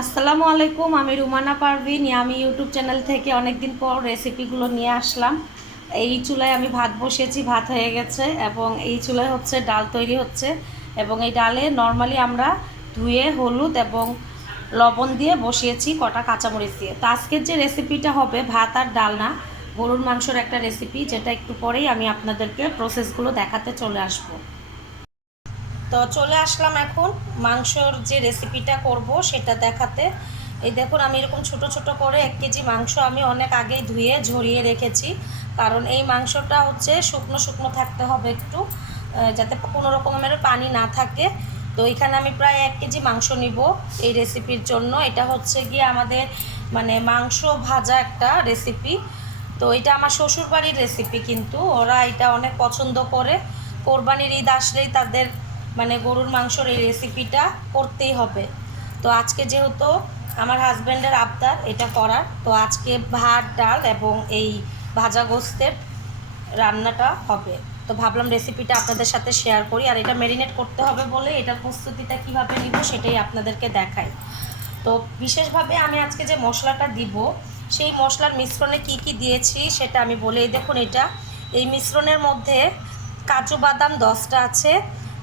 আসসালামু আলাইকুম, আমি রুমানা পারভিন আমি ইউটিউব চ্যানেল থেকে অনেকদিন পর রেসিপিগুলো নিয়ে আসলাম। এই চুলায় আমি ভাত বসিয়েছি, ভাত হয়ে গেছে এবং এই চুলায় হচ্ছে ডাল তৈরি হচ্ছে এবং এই ডালে নর্মালি আমরা ধুয়ে, হলুদ এবং লবণ দিয়ে বসিয়েছি কটা কাঁচামরিচ দিয়ে। তো আজকের যে রেসিপিটা হবে ভাত আর ডাল না, গরুর মাংসর একটা রেসিপি যেটা একটু পরেই আমি আপনাদেরকে প্রসেসগুলো দেখাতে চলে আসব। তো চলে আসলাম এখন মাংসর যে রেসিপিটা করব সেটা দেখাতে। এই দেখুন, আমি এরকম ছোট ছোট করে এক কেজি মাংস আমি অনেক আগেই ধুয়ে ঝরিয়ে রেখেছি। কারণ এই মাংসটা হচ্ছে শুকনো শুকনো থাকতে হবে একটু যাতে কোনো রকমের পানি না থাকে। তো এখানে আমি প্রায় এক কেজি মাংস নিব এই রেসিপির জন্য। এটা হচ্ছে গিয়ে আমাদের মানে মাংস ভাজা একটা রেসিপি তো এটা আমার শ্বশুরবাড়ির রেসিপি কিন্তু। ওরা এটা অনেক পছন্দ করে। কোরবানির ঈদ আসলেই তাদের মানে গরুর মাংসর এই রেসিপিটা করতেই হবে। তো আজকে যেহেতু আমার হাজব্যান্ডের আবদার এটা করার, তো আজকে ভাত, ডাল এবং এই ভাজা গোস্তের রান্নাটা হবে। তো ভাবলাম রেসিপিটা আপনাদের সাথে শেয়ার করি। আর এটা ম্যারিনেট করতে হবে বলে এটার প্রস্তুতিটা কীভাবে নিব সেটাই আপনাদেরকে দেখাই। তো বিশেষভাবে আমি আজকে যে মশলাটা দিব, সেই মশলার মিশ্রণে কি কি দিয়েছি সেটা আমি বলে দেখুন এটা। এই মিশ্রণের মধ্যে কাজু বাদাম দশটা আছে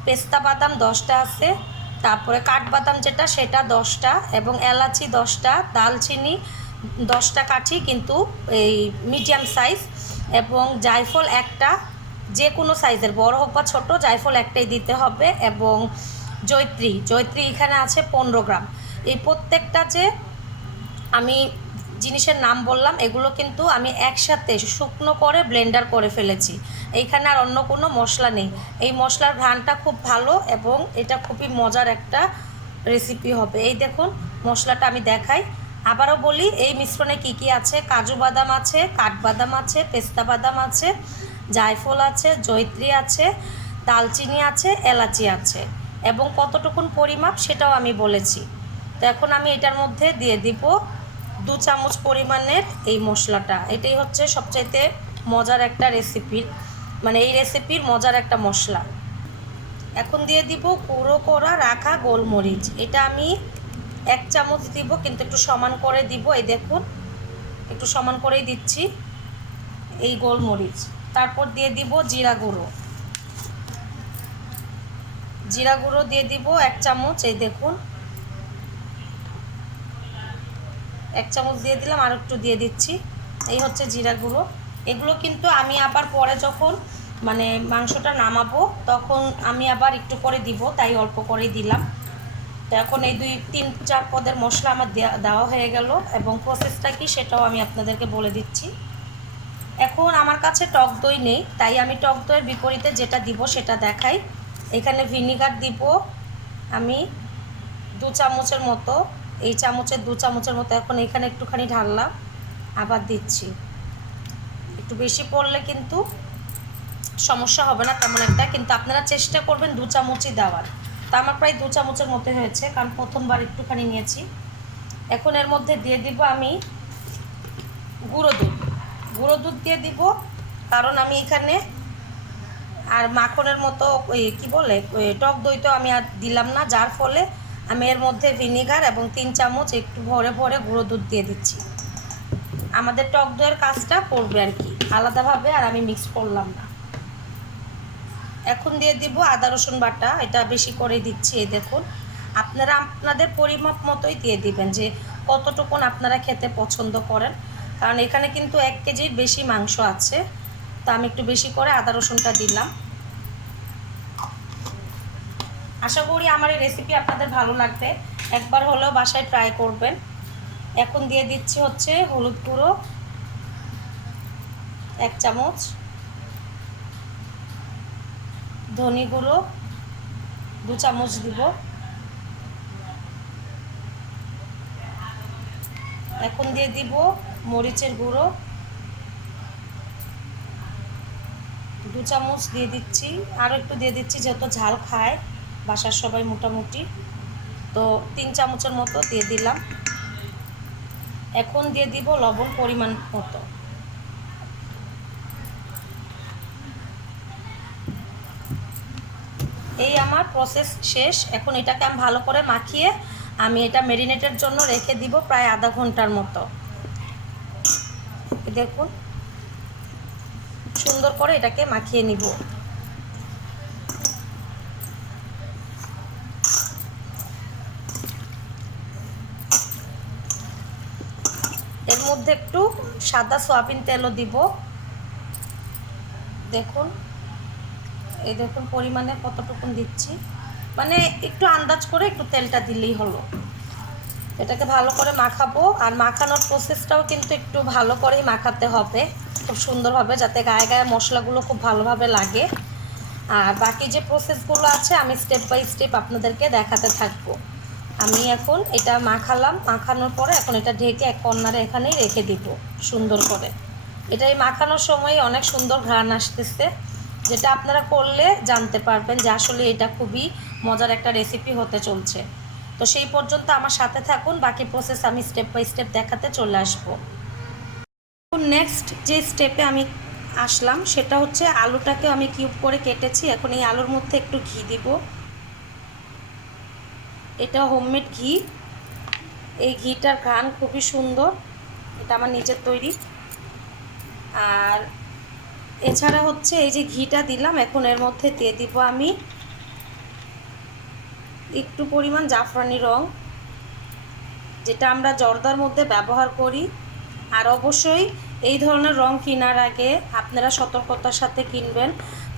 পেস্তা বাদাম দশটা আছে, তারপরে কাঠবাদাম যেটা সেটা দশটা এবং এলাচি দশটা, দালচিনি দশটা কাঠি কিন্তু এই মিডিয়াম সাইজ এবং জায়ফল একটা যে কোনো সাইজের বড় হোক বা ছোটো, জায়ফল একটাই দিতে হবে এবং জৈত্রী জৈত্রী এখানে আছে পনেরো গ্রাম। এই প্রত্যেকটা যে আমি জিনিসের নাম বললাম, এগুলো কিন্তু আমি একসাথে শুকনো করে ব্লেন্ডার করে ফেলেছি। এইখানে আর অন্য কোনো মশলা নেই। এই মশলার ঘ্রাণটা খুব ভালো এবং এটা খুবই মজার একটা রেসিপি হবে। এই দেখুন, মশলাটা আমি দেখাই। আবারও বলি, এই মিশ্রণে কি কি আছে? কাজু বাদাম আছে, কাঠবাদাম আছে, পেস্তা বাদাম আছে, জায়ফল আছে জৈত্রী আছে, দালচিনি আছে, এলাচি আছে। এবং কতটুকুন পরিমাপ সেটাও আমি বলেছি। তো এখন আমি এটার মধ্যে দিয়ে দিব দু চামচ পরিমাণের এই মশলাটা। এটাই হচ্ছে সবচাইতে মজার একটা রেসিপির মানে এই রেসিপির মজার একটা মশলা। এখন দিয়ে দিব গুঁড়ো করা রাখা গোলমরিচ। এটা আমি এক চামচ দিব, কিন্তু একটু সমান করে দিব। এই দেখুন, একটু সমান করেই দিচ্ছি এই গোলমরিচ। তারপর দিয়ে দিব জিরা গুঁড়ো। জিরা গুঁড়ো দিয়ে দিব এক চামচ, এই দেখুন এক চামচ দিয়ে দিলাম, আর একটু দিয়ে দিচ্ছি। এই হচ্ছে জিরা গুঁড়ো। এগুলো কিন্তু আমি আবার পরে যখন মানে মাংসটা নামাবো, তখন আমি আবার একটু করে দিব, তাই অল্প করেই দিলাম। তো এখন এই দুই, তিন, চার পদের মশলা আমার দেওয়া হয়ে গেল, এবং প্রসেসটা কি সেটাও আমি আপনাদেরকে বলে দিচ্ছি। এখন আমার কাছে টক দই নেই, তাই আমি টক দইয়ের বিপরীতে যেটা দিব সেটা দেখাই। এখানে ভিনিগার দিব আমি দু চামচের মতো। এই চামচের দু চামচের মতো এখন এখানে একটুখানি ঢাললাম আবার দিচ্ছি। একটু বেশি পড়লে কিন্তু সমস্যা হবে না তেমন একটা, কিন্তু আপনারা চেষ্টা করবেন দু চামচই দেওয়ার। তা আমার প্রায় দু চামচের মধ্যে হয়েছে, কারণ প্রথমবার একটুখানি নিয়েছি। এখন এর মধ্যে দিয়ে দিব আমি গুঁড়ো দুধ। গুঁড়ো দুধ দিয়ে দিব, কারণ আমি এখানে আর মাখনের মতো কী বলে টক দই তো আমি আর দিলাম না, যার ফলে আমি এর মধ্যে ভিনিগার এবং তিন চামচ একটু ভরে ভরে গুঁড়ো দুধ দিয়ে দিচ্ছি। আমাদের টক দইয়ের কাজটা করবে আর কি, আলাদাভাবে আর আমি মিক্স করলাম না। এখন দিয়ে দিব আদা, রসুন বাটা, এটা বেশি করে দিচ্ছি, এই দেখুন। আপনারা আপনাদের পরিমাপ মতোই দিয়ে দিবেন যে কতটুকুন আপনারা খেতে পছন্দ করেন। কারণ এখানে কিন্তু এক কেজির বেশি মাংস আছে। তা আমি একটু বেশি করে আদা, রসুনটা দিলাম। আশা করি আমার এই রেসিপি আপনাদের ভালো লাগবে। একবার হলেও বাসায় ট্রাই করবেন। এখন দিয়ে দিচ্ছি হচ্ছে হলুদ গুঁড়ো, এক চামচ। ধনি গুঁড়ো, দু চামচ দিব। এখন দিয়ে দিব মরিচের গুঁড়ো। দু চামচ দিয়ে দিচ্ছি। আরও একটু দিয়ে দিচ্ছি যেহেতু ঝাল খায়। বাসার সবাই মোটামুটি। তো তিন চামচের মতো দিয়ে দিলাম। এখন দিয়ে দিব লবণ পরিমাণ মতো। এই আমার প্রসেস শেষ। এখন এটাকে আমি ভালো করে মাখিয়ে আমি এটা মেরিনেটের জন্য রেখে দিব প্রায় আধা ঘণ্টার মতো। দেখুন। সুন্দর করে এটাকে মাখিয়ে নিব। এর মধ্যে একটু সাদা সয়াবিন তেলও দিব। দেখুন, এই দেখুন পরিমাণে কতটুকুন দিচ্ছি। মানে একটু আন্দাজ করে একটু তেলটা দিলেই হলো। এটাকে ভালো করে মাখাবো, আর মাখানোর প্রসেসটাও কিন্তু একটু ভালো করেই মাখাতে হবে। খুব সুন্দরভাবে যাতে গায়ে গায়ে মশলাগুলো খুব ভালোভাবে লাগে। আর বাকি যে প্রসেসগুলো আছে, আমি স্টেপ বাই স্টেপ আপনাদেরকে দেখাতে থাকব। আমি এখন এটা মাখালাম। মাখানোর পরে এখন এটা ঢেকে এক কর্নারে এখানেই রেখে দিব সুন্দর করে। এটা এই মাখানোর সময় অনেক সুন্দর ঘ্রাণ আসতেছে। যেটা আপনারা করলে জানতে পারবেন যে আসলে এটা খুবই মজার একটা রেসিপি হতে চলছে। তো সেই পর্যন্ত আমার সাথে থাকুন, বাকি প্রসেস আমি স্টেপ বাই স্টেপ দেখাতে চলে আসব। নেক্সট যে স্টেপে আমি আসলাম, সেটা হচ্ছে আলুটাকে আমি কিউব করে কেটেছি। এখন এই আলুর মধ্যে একটু ঘি দিব। এটা হোমমেড ঘি। এই ঘিটার ঘ্রাণ খুবই সুন্দর। এটা আমার নিজের তৈরি। আর এছাড়া হচ্ছে এই যে ঘিটা দিলাম, এখন এর মধ্যে দিয়ে দিব আমি একটু পরিমাণ জাফরানি রং, যেটা আমরা জর্দার মধ্যে ব্যবহার করি। আর অবশ্যই এই ধরনের রং কেনার আগে আপনারা সতর্কতার সাথে কিনবেন,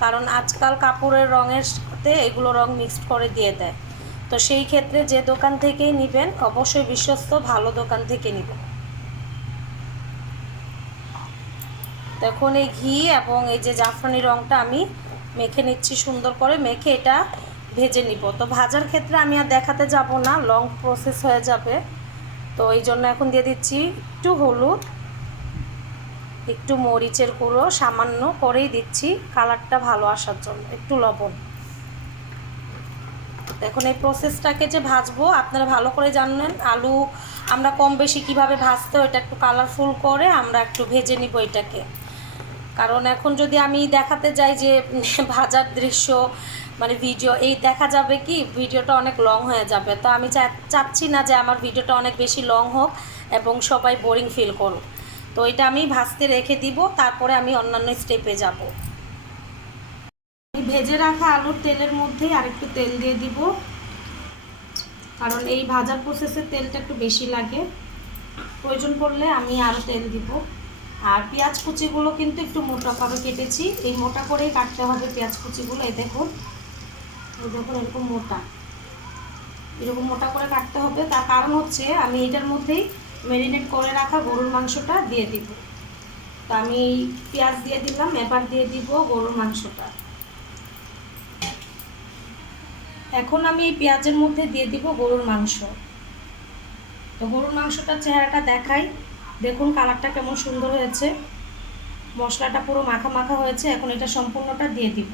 কারণ আজকাল কাপড়ের রঙের সাথে এগুলো রং মিক্সড করে দিয়ে দেয়। তো সেই ক্ষেত্রে যে দোকান থেকেই নেবেন, অবশ্যই বিশ্বস্ত ভালো দোকান থেকে নেবেন। তখন এই ঘি এবং এই যে জাফরানি রঙটা আমি মেখে নিচ্ছি সুন্দর করে, মেখে এটা ভেজে নিব। তো ভাজার ক্ষেত্রে আমি আর দেখাতে যাব না লং প্রসেস হয়ে যাবে। তো এই জন্য এখন দিয়ে দিচ্ছি একটু হলুদ, একটু মরিচের গুঁড়ো, সামান্য করেই দিচ্ছি কালারটা ভালো আসার জন্য, একটু লবণ। এখন এই প্রসেসটাকে যে ভাজবো, আপনারা ভালো করে জানেন আলু আমরা কম বেশি কীভাবে ভাজতে এটা একটু কালারফুল করে আমরা একটু ভেজে নিব এটাকে। কারণ এখন যদি আমি দেখাতে যাই যে ভাজার দৃশ্য মানে ভিডিও এই দেখা যাবে কি, ভিডিওটা অনেক লং হয়ে যাবে। তো আমি চাচ্ছি না যে আমার ভিডিওটা অনেক বেশি লং হোক এবং সবাই বোরিং ফিল করুক। তো এটা আমি ভাজতে রেখে দিব, তারপরে আমি অন্যান্য স্টেপে যাব। ভেজে রাখা আলুর তেলের মধ্যেই আরেকটু তেল দিয়ে দিব। কারণ এই ভাজার প্রসেসে তেলটা একটু বেশি লাগে। প্রয়োজন পড়লে আমি আরও তেল দিব। আর পেঁয়াজ কুচিগুলো কিন্তু একটু মোটা করে কেটেছি। এই মোটা করেই কাটতে হবে পেঁয়াজ কুচিগুলো, এই দেখুন। এই দেখুন, এরকম মোটা। এরকম মোটা করে কাটতে হবে। তার কারণ হচ্ছে আমি এটার মধ্যেই ম্যারিনেট করে রাখা গরুর মাংসটা দিয়ে দিব। তো আমি পেঁয়াজ দিয়ে দিলাম, এবার দিয়ে দিব গরুর মাংসটা। এখন আমি এই পেঁয়াজের মধ্যে দিয়ে দিব গরুর মাংস। তো গরুর মাংসটার চেহারাটা দেখাই। দেখুন কালারটা কেমন সুন্দর হয়েছে। মশলাটা পুরো মাখা মাখা হয়েছে, এখন এটা সম্পূর্ণটা দিয়ে দিব।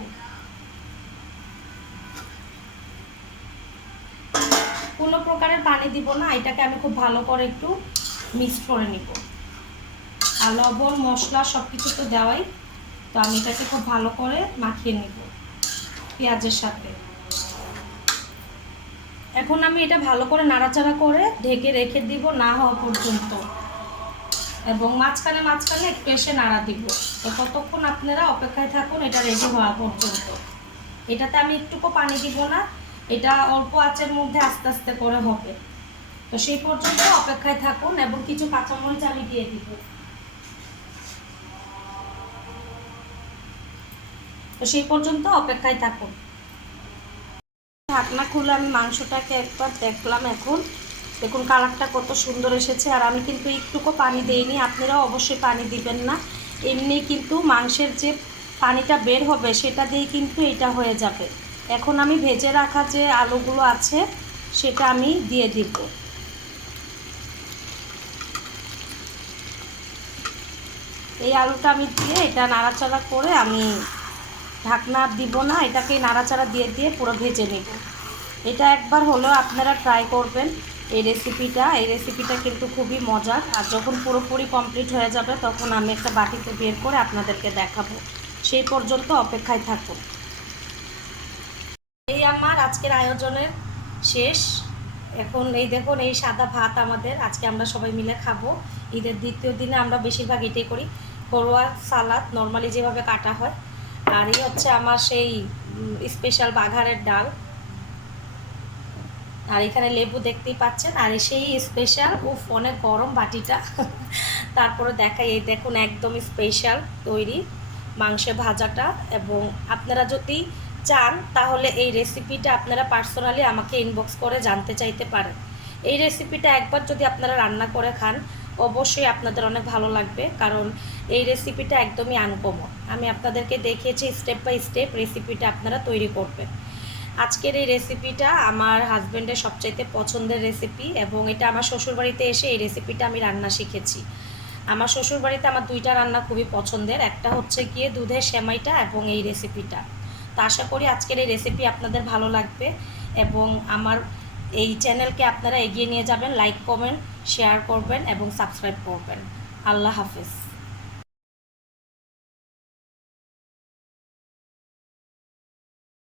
কোনো প্রকারের পানি দিব না, এটাকে আমি খুব ভালো করে একটু মিক্স করে নিব। আর লবণ, মশলা সব কিছু তো দেওয়াই, তো আমি এটাকে খুব ভালো করে মাখিয়ে নিব পেঁয়াজের সাথে। এখন আমি এটা ভালো করে নাড়াচাড়া করে ঢেকে রেখে দিব না হওয়া পর্যন্ত। এবং মাঝখানে মাঝখানে একটু এসে নাড়া দিব। তো কতক্ষণ আপনারা অপেক্ষায় থাকুন, এটা রেডি হওয়া পর্যন্ত। এটাতে আমি একটুকু পানি দিব না, এটা অল্প আঁচের মধ্যে আস্তে আস্তে করে হবে। তো সেই পর্যন্ত অপেক্ষায় থাকুন এবং কিছু কাঁচামরিচ আমি দিয়ে দিব। তো সেই পর্যন্ত অপেক্ষায় থাকুন। ঢাকনা খুলে আমি মাংসটাকে একবার দেখলাম এখন। দেখুন, কালারটা কত সুন্দর এসেছে। আর আমি কিন্তু একটুকু পানি দেইনি। আপনারাও অবশ্যই পানি দিবেন না। এমনি কিন্তু মাংসের যে পানিটা বের হবে, সেটা দিয়ে কিন্তু এটা হয়ে যাবে। এখন আমি ভেজে রাখা যে আলুগুলো আছে, সেটা আমি দিয়ে দিব। এই আলুটা আমি দিয়ে এটা নাড়াচাড়া করে আমি ঢাকনা দিব না এটাকে নাড়াচাড়া দিয়ে দিয়ে পুরো ভেজে নেব। এটা একবার হলেও আপনারা ট্রাই করবেন এই রেসিপিটা এই রেসিপিটা কিন্তু খুবই মজার। আর যখন পুরোপুরি কমপ্লিট হয়ে যাবে, তখন আমি একটা বাটিতে বের করে আপনাদেরকে দেখাবো। সেই পর্যন্ত অপেক্ষায় থাকুন। এই আমার আজকের আয়োজনের শেষ। এখন এই দেখুন, এই সাদা ভাত আমাদের। আজকে আমরা সবাই মিলে খাব। ঈদের দ্বিতীয় দিনে আমরা বেশিরভাগ এটাই করি। করোয়া সালাদ নর্মালি যেভাবে কাটা হয়। আর এই হচ্ছে আমার সেই স্পেশাল বাঘারের ডাল। আর এখানে লেবু দেখতেই পাচ্ছেন, আর সেই স্পেশাল উফ, অনেক গরম বাটিটা। তারপরে দেখাই, এই দেখুন একদম স্পেশাল তৈরি মাংসে ভাজাটা। এবং আপনারা যদি চান, তাহলে এই রেসিপিটা আপনারা পার্সোনালি আমাকে ইনবক্স করে জানতে চাইতে পারেন। এই রেসিপিটা একবার যদি আপনারা রান্না করে খান, অবশ্যই আপনাদের অনেক ভালো লাগবে, কারণ এই রেসিপিটা একদমই আনকমন আমি আপনাদেরকে দেখিয়েছি স্টেপ বাই স্টেপ রেসিপিটা আপনারা তৈরি করবেন। আজকের এই রেসিপিটা আমার হাজব্যান্ডের সবচাইতে পছন্দের রেসিপি এবং এটা আমার শ্বশুরবাড়িতে এসে এই রেসিপিটা আমি রান্না শিখেছি। আমার শ্বশুরবাড়িতে আমার দুইটা রান্না খুবই পছন্দের, একটা হচ্ছে গিয়ে দুধের সেমাইটা এবং এই রেসিপিটা তো আশা করি আজকের এই রেসিপি আপনাদের ভালো লাগবে এবং আমার এই চ্যানেলকে আপনারা এগিয়ে নিয়ে যাবেন লাইক কমেন্ট শেয়ার করবেন এবং সাবস্ক্রাইব করবেন। আল্লাহ হাফিজ।